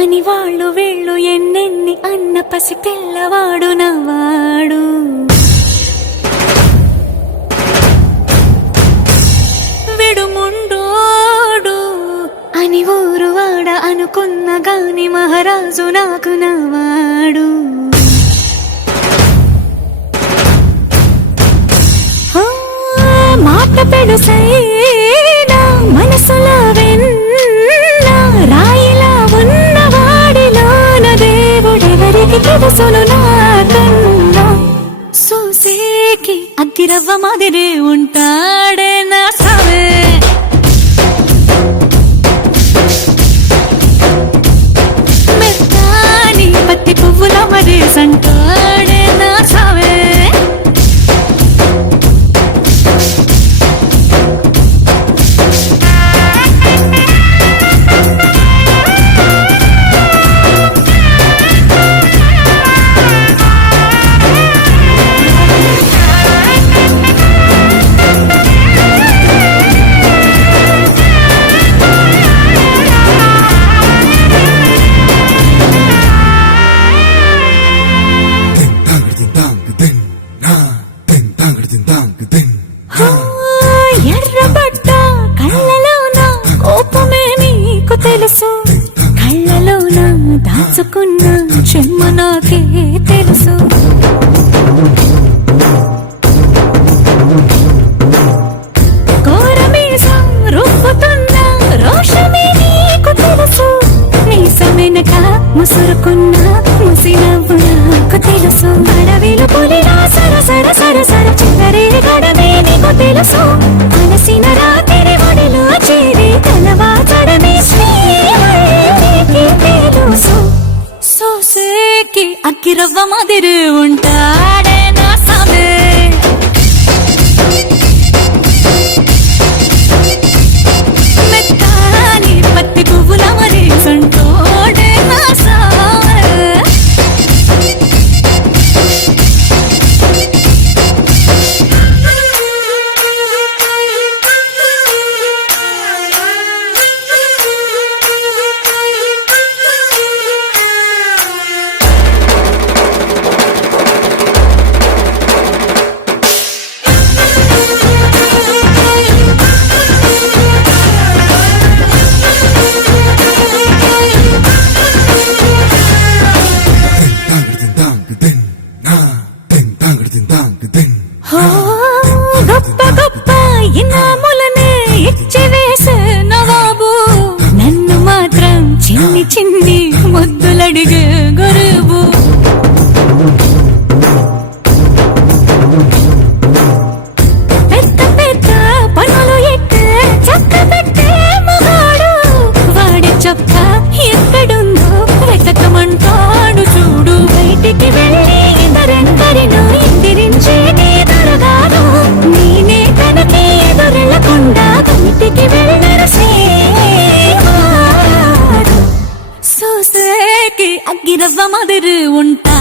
అని వాళ్ళు వీళ్ళు ఎన్నెన్ని అన్న పసి పిల్లవాడు నవ్వాడు. విడుముండోడు అని ఊరు వాడ అనుకున్న గాని మహారాజు నాకు నవ్వాడు. మాట పెడుసైనా మనసులో వెన్న రాయిలా ఉన్నవాడిలోన దేవుడెవరికి తెలుసును నాకన్నా. సూసేకి అగ్గిరవ్వ మాదిరి ఉంటాడే నా సావే. మెత్తాని పత్తి పువ్వుల మరి సంటాడే నా సావే. ఎర్రబడ్డ కళ్ళలోన కోపమే నీకు తెలుసు, కళ్ళలోన దాచుకున్న చెమ్మ నాకే తెలుసు. కోరమీసం రుబ్బుతున్న రోషమే నీకు తెలుసు, మీసమెనక ముసురుకున్న ముసినవ్వు నాకు తెలుసు. అడవిలు పులిలా సరసర సరసర చిల్లరే గడమే నీకు తెలుసు, అలసిన రాత్రి ఒడిలో చేరి తలవాచడమే శ్రీకి తెలుసు. సోసేకి అగ్గిరవ్వ మాదిరి ఉంటాడే నా సామే. మెత్తాని పత్తి పువ్వుల మరి సంటోడే నా సామే. గొప్ప గొప్ప ఇనాములనే ఇచ్చి వేసే నవాబు, నన్ను మాత్రం చిన్ని చిన్ని ముద్దులడిగే గురువు. పెద్ద పెద్ద పనులు ఎట్టే చక్క పెట్టే మగాడు, వాడి చొక్క ఎక్కడుందో వెతకమంటాడు చూడు. బయటికి వెళ్ళి ఇద్దరెందరినో ఇందిరించేది దొరగాను, నేనే తనకి ఎదురెళ్ళకుండా బయటికి వెళ్ళరు సేవాడు. సోసేకి అగ్గిరవ్వ మాదిరి ఉంటా